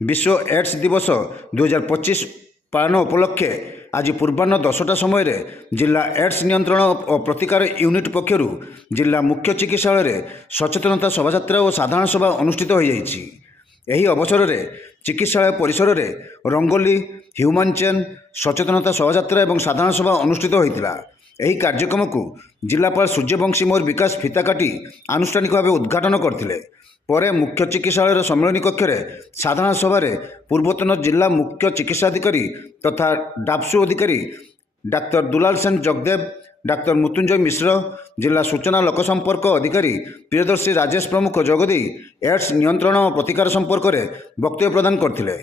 विश्व एड्स दिवस 2025 पालन उपलक्षे आज पूर्वाह्न 10टा समय जिला एड्स नियंत्रण और प्रतिकार यूनिट पक्षर जिला मुख्य चिकित्सालय सचेतनता शोभायात्रा और साधारण सभा अनुष्ठित हो जाइछि। एही अवसर में चिकित्सालय परिसर में रंगोली ह्यूमान चेन सचेतनता शोभायात्रा और साधारण सभा अनुष्ठित होता। यही कार्यक्रम को जिलापाल सूर्यवंशी मोर विकास फिता काटी आनुष्ठानिक भाव उद्घाटन करते। पर मुख्य चिकित्सालय सम्मेलन कक्ष साधारण सभा पूर्वतन जिला मुख्य चिकित्साधिकारी तथा डाप्सु अधिकारी डाक्तर दुलाल सेन जगदेव, डाक्तर मृत्युंजय मिश्र, जिला सूचना लोकसंपर्क अधिकारी प्रियदर्शी राजेश प्रमुख जोगदे एड्स नियंत्रण और प्रतिकार संपर्क में वक्तव्य प्रदान करते।